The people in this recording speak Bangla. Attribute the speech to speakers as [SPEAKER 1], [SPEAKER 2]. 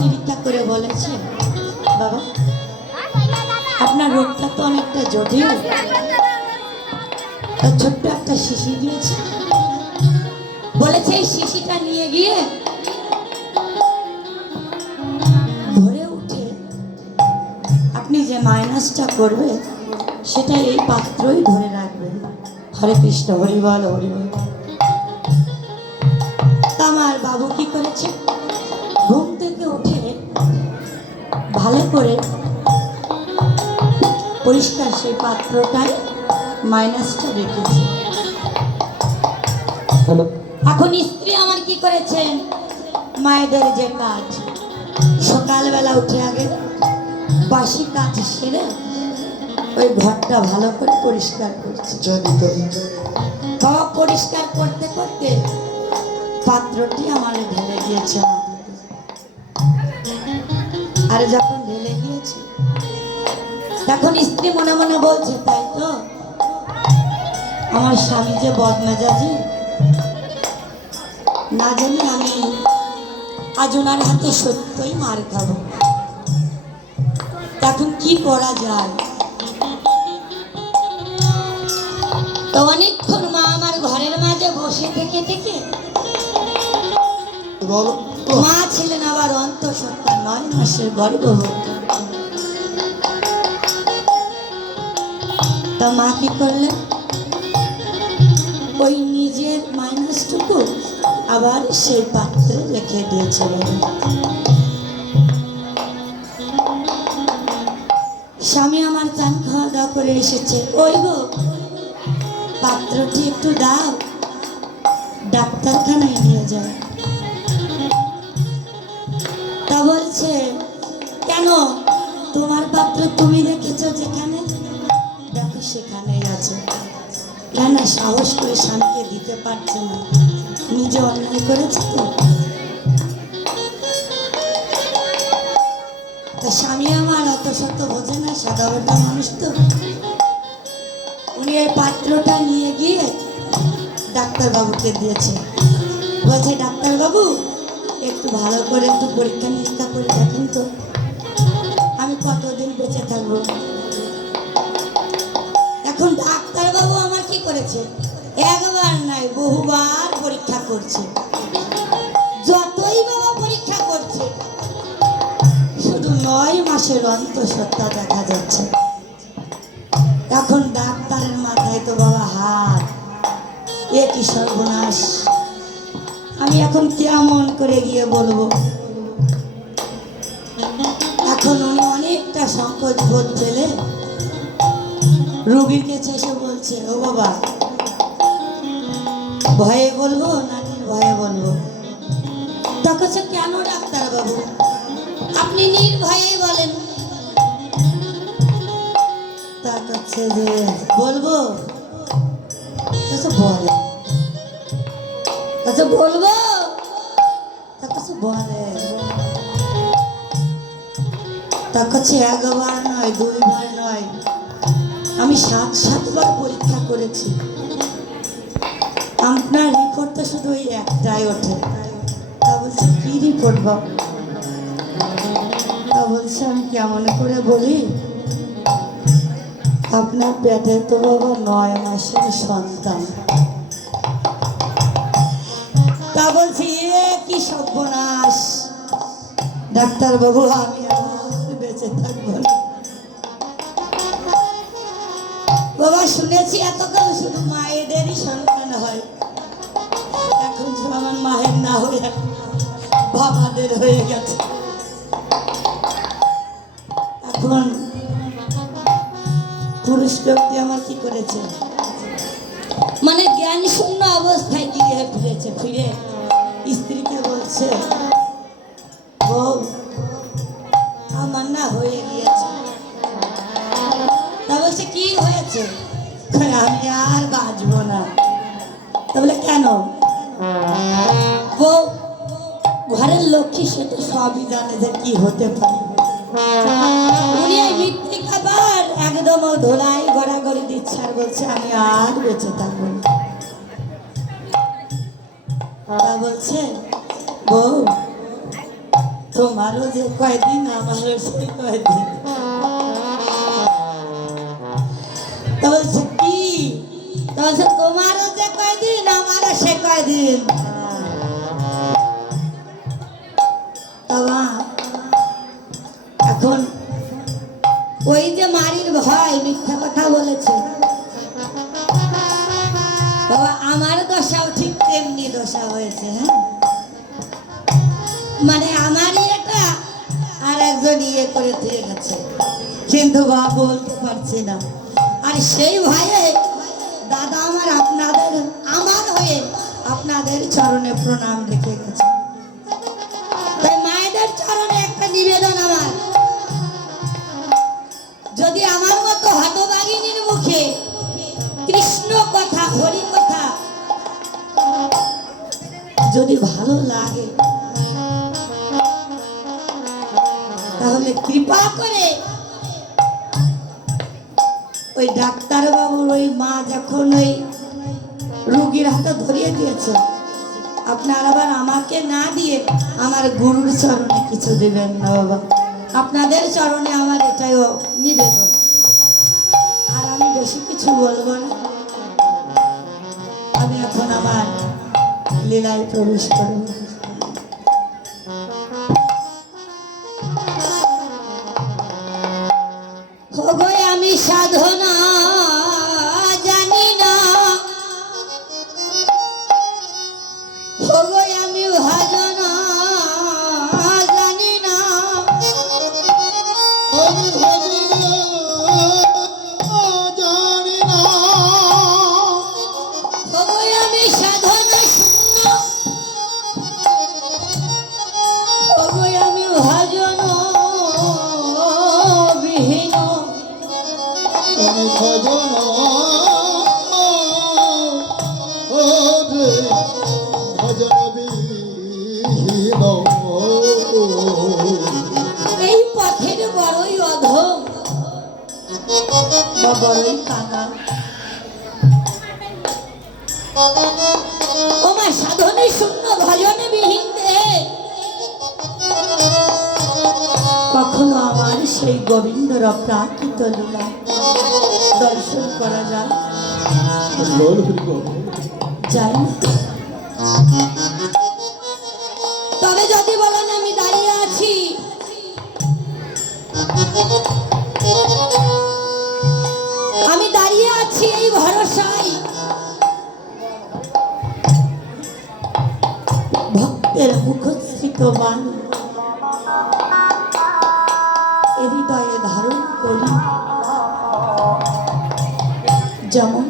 [SPEAKER 1] পরীক্ষা করে বলেছে। বাবা, আপনার রোগটা তো অনেকটা জটিল। ছোট্ট একটা শিশি দিয়েছে। বলেছে এই শিশিটা নিয়ে গিয়ে ভরে উঠে আপনি যে মাইনাসটা করবে, সেটা এই পাত্রই ধরে রাখবে হরে কৃষ্ণ, হরি বল হরি বল। তা আমার বাবু কি করেছে? ভালো করে পরিষ্কার সেই পাত্রটায় মাইনাসটা রেখেছে। এখন স্ত্রী আমার কি করেছেন মায়েদের যে কাজ সকালবেলা উঠে আগে বাসি কাজ সেরে ওই ঘরটা ভালো করে পরিষ্কার করছে। বাবা পরিষ্কার করতে করতে পাত্রটি আমার ঢেলে গিয়েছে। আর যখন ঢেলে গিয়েছে তখন স্ত্রী মনে মনে বলছে তাই তো? আমার স্বামী যে বদমেজাজি না জানি আমি আজ ওনার হাতে সত্যই মার খাব। তখন কি করা যায়? তো অনেকক্ষণ মা আমার ঘরের মাঝে বসে থেকে থেকে মা অন্তঃসত্ত্বা নয় মাসের গর্ভবতী তা মা কি করলেন? ওই নিজের মাইনাসটুকু আবার সেই পাত্রে রেখে দিয়েছিলেন। স্বামী আমার চান খাওয়া দাওয়া করে এসেছে। ওই গো, পাত্রটি একটু দাও। ডাক্তারখানায় নিয়ে যায় পাত্র তুমি রেখেছো যেখানে? দেখো সেখানেই আছে। কেন সাহস করে স্বামীকে দিতে পারছে না? নিজে অন্যায় করেছে তো? স্বামী আমার অত সত্য বোঝে না সাদাবটা মানুষ তো। উনি এই পাত্রটা নিয়ে গিয়ে ডাক্তারবাবুকে দিয়েছে। বলছে, ডাক্তারবাবু, একটু ভালো করে একটু পরীক্ষা নিরীক্ষা করে দেখেন তো। নয় মাসের অন্তঃসত্ত্বা দেখা যাচ্ছে। এখন ডাক্তারের মাথায় তো বাবা হাত। এ কি সর্বনাশ। আমি এখন কেমন করে গিয়ে বলব? এখন উনি অনেকটা সংকোচ বোধ পেলে রুগীর কাছে এসে বলছে, ও বাবা, ভয়ে বলব না ভয়ে বলব? তখন কেন ডাক্তার বাবু আপনি নির্ভয়ে বলেন। তা কাছে বলব? কাছে বলে। কাছে বলব? তা কাছে বলে। তা কাছে একবার নয়, দুইবার নয়। আমি সাত, সাতবার পরীক্ষা করেছি। আপনার রিপোর্টটা শুধু ওই একটাই ওঠে। তা বলছে, কি রিপোর্ট বাবু? বলছে আমি কেমন করে বলি? আপনার পেটে তো বাবা নয় মাসের সন্তান। তা বলছি, এ কি সর্বনাশ? ডাক্তার বাবু আমি বেঁচে থাকব বাবা, শুনেছি এতকাল শুধু মায়েদেরই সন্তান হয়। এখন আমার মায়ের না হয়ে বাবাদের হয়ে গেছে। এখন পুরুষ লোকটি আমার কি করেছে? মানে জ্ঞান শূন্য অবস্থায় গিয়ে ফিরেছে, ফিরে স্ত্রীকে বলছে, বউ, আমার না হয়ে গিয়েছে। তা বলছে, কি হয়েছে? আমি আর বাঁচবো না। তা বলে, কেন? বউ, ঘরের লক্ষ্মী সে তো সবই জানে যে কি হতে পারে। বউ, তোমারও যে কয়দিন, আমারও সে কয়দিন। তা বলছে, কি? তোমারও যে কয়দিন, আমারও সে কয়দিন। দশা হয়েছে হ্যাঁ? মানে আমারই একটা আর একজন ইয়ে করে দিয়ে গেছে। কিন্তু বা বলতে পারছি না। আর সেই ভয়ে দাদা আমার আপনাদের, আমার হয়ে আপনাদের চরণে প্রণাম রেখে গেছে। যদি ভালো লাগে, তাহলে কৃপা করে ওই ডাক্তার বাবুর ওই মা যখন ওই রুগীর হাতে ধরিয়ে দিয়েছে, আপনার আবার আমাকে না দিয়ে আমার গুরুর চরণে কিছু দেবেন না বাবা। আপনাদের চরণে আমার এটাই নিবেদন। আর আমি বেশি কিছু বলব না। আমি এখন আমার
[SPEAKER 2] അല്ലിലായി പ്രവേശിപ്പെടുക
[SPEAKER 1] এই পথের বড়ই অধম। বড়ই কানা ওমা সাধনে শূন্য ভজনে বিহীন কখনো আমার সেই গোবিন্দর প্রাকৃত লীলা দর্শন করা যায়? ভক্তের মুখশ্রিত বাণী হৃদয়ে ধারণ করি যেমন